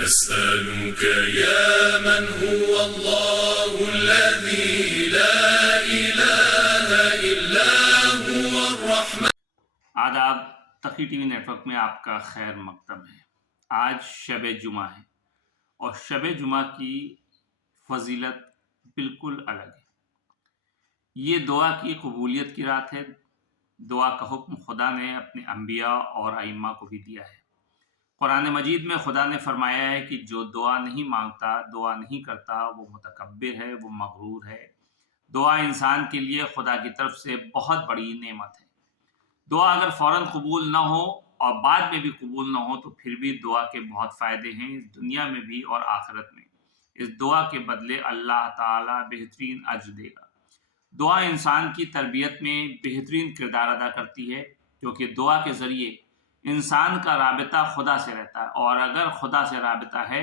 نسألك يا من هو الله الذي لا إله إلا هو الرحمن. آداب. Taqi T V network میں آپ کا خیر مقدم ہے. آج شب جمعہ ہے اور شب جمعہ کی فضیلت بالکل الگ ہے. یہ دعا کی قبولیت کی رات ہے. دعا کا حکم خدا نے اپنے انبیاء اور ائمہ کو بھی دیا ہے. قرآن مجید میں خدا نے فرمایا ہے کہ جو دعا نہیں مانگتا، دعا نہیں کرتا، وہ متکبر ہے، وہ مغرور ہے. دعا انسان کے لیے خدا کی طرف سے بہت بڑی نعمت ہے. دعا اگر فوراً قبول نہ ہو اور بعد میں بھی قبول نہ ہو تو پھر بھی دعا کے بہت فائدے ہیں، اس دنیا میں بھی اور آخرت میں. اس دعا کے بدلے اللہ تعالیٰ بہترین اجر دے گا. دعا انسان کی تربیت میں بہترین کردار ادا کرتی ہے، کیونکہ دعا کے ذریعے انسان کا رابطہ خدا سے رہتا ہے، اور اگر خدا سے رابطہ ہے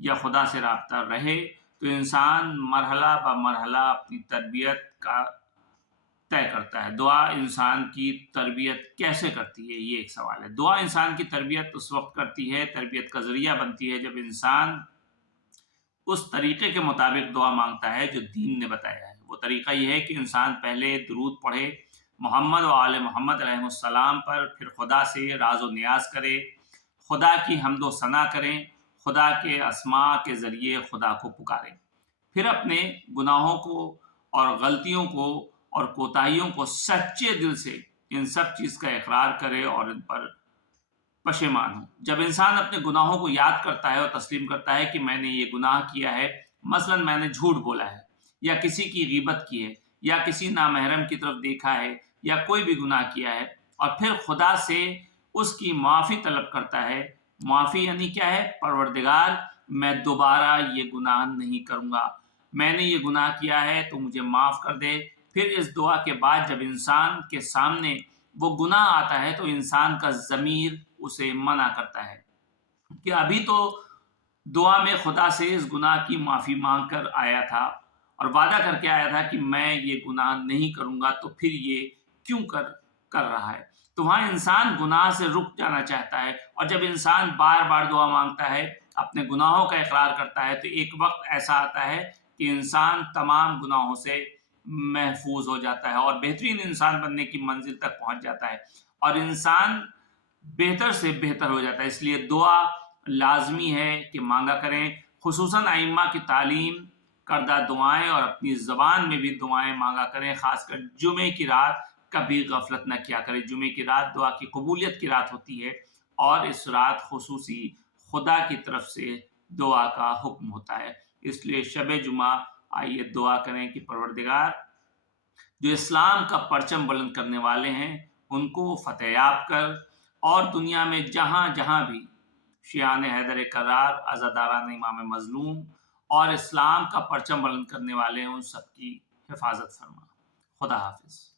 یا خدا سے رابطہ رہے تو انسان مرحلہ بہ مرحلہ اپنی تربیت کا طے کرتا ہے. دعا انسان کی تربیت کیسے کرتی ہے، یہ ایک سوال ہے. دعا انسان کی تربیت اس وقت کرتی ہے، تربیت کا ذریعہ بنتی ہے، جب انسان اس طریقے کے مطابق دعا مانگتا ہے جو دین نے بتایا ہے. وہ طریقہ یہ ہے کہ انسان پہلے درود پڑھے محمد و آل محمد علیہ السلام پر، پھر خدا سے راز و نیاز کرے، خدا کی حمد و ثنا کریں، خدا کے اسماء کے ذریعے خدا کو پکاریں، پھر اپنے گناہوں کو اور غلطیوں کو اور کوتاہیوں کو سچے دل سے ان سب چیز کا اقرار کرے اور ان پر پشیمان ہو. جب انسان اپنے گناہوں کو یاد کرتا ہے اور تسلیم کرتا ہے کہ میں نے یہ گناہ کیا ہے، مثلا میں نے جھوٹ بولا ہے، یا کسی کی غیبت کی ہے، یا کسی نامحرم کی طرف دیکھا ہے، یا کوئی بھی گناہ کیا ہے، اور پھر خدا سے اس کی معافی طلب کرتا ہے. معافی یعنی کیا ہے؟ پروردگار میں دوبارہ یہ گناہ نہیں کروں گا، میں نے یہ گناہ کیا ہے تو مجھے معاف کر دے. پھر اس دعا کے بعد جب انسان کے سامنے وہ گناہ آتا ہے تو انسان کا ضمیر اسے منع کرتا ہے کہ ابھی تو دعا میں خدا سے اس گناہ کی معافی مانگ کر آیا تھا اور وعدہ کر کے آیا تھا کہ میں یہ گناہ نہیں کروں گا، تو پھر یہ کیوں کر رہا ہے؟ تو وہاں انسان گناہ سے رک جانا چاہتا ہے. اور جب انسان بار بار دعا مانگتا ہے، اپنے گناہوں کا اقرار کرتا ہے، تو ایک وقت ایسا آتا ہے کہ انسان تمام گناہوں سے محفوظ ہو جاتا ہے اور بہترین انسان بننے کی منزل تک پہنچ جاتا ہے، اور انسان بہتر سے بہتر ہو جاتا ہے. اس لیے دعا لازمی ہے کہ مانگا کریں. خصوصاً ائمہ کی تعلیم کردہ دعائیں اور اپنی زبان میں بھی دعائیں مانگا کریں. خاص کر جمعے کی رات کبھی غفلت نہ کیا کریں. جمعے کی رات دعا کی قبولیت کی رات ہوتی ہے، اور اس رات خصوصی خدا کی طرف سے دعا کا حکم ہوتا ہے. اس لیے شب جمعہ آئیے دعا کریں کہ پروردگار جو اسلام کا پرچم بلند کرنے والے ہیں ان کو فتح یاب کر، اور دنیا میں جہاں جہاں بھی شیعان حیدر کرار، عزاداران امام مظلوم اور اسلام کا پرچم بلند کرنے والے ہیں ان سب کی حفاظت فرما. خدا حافظ.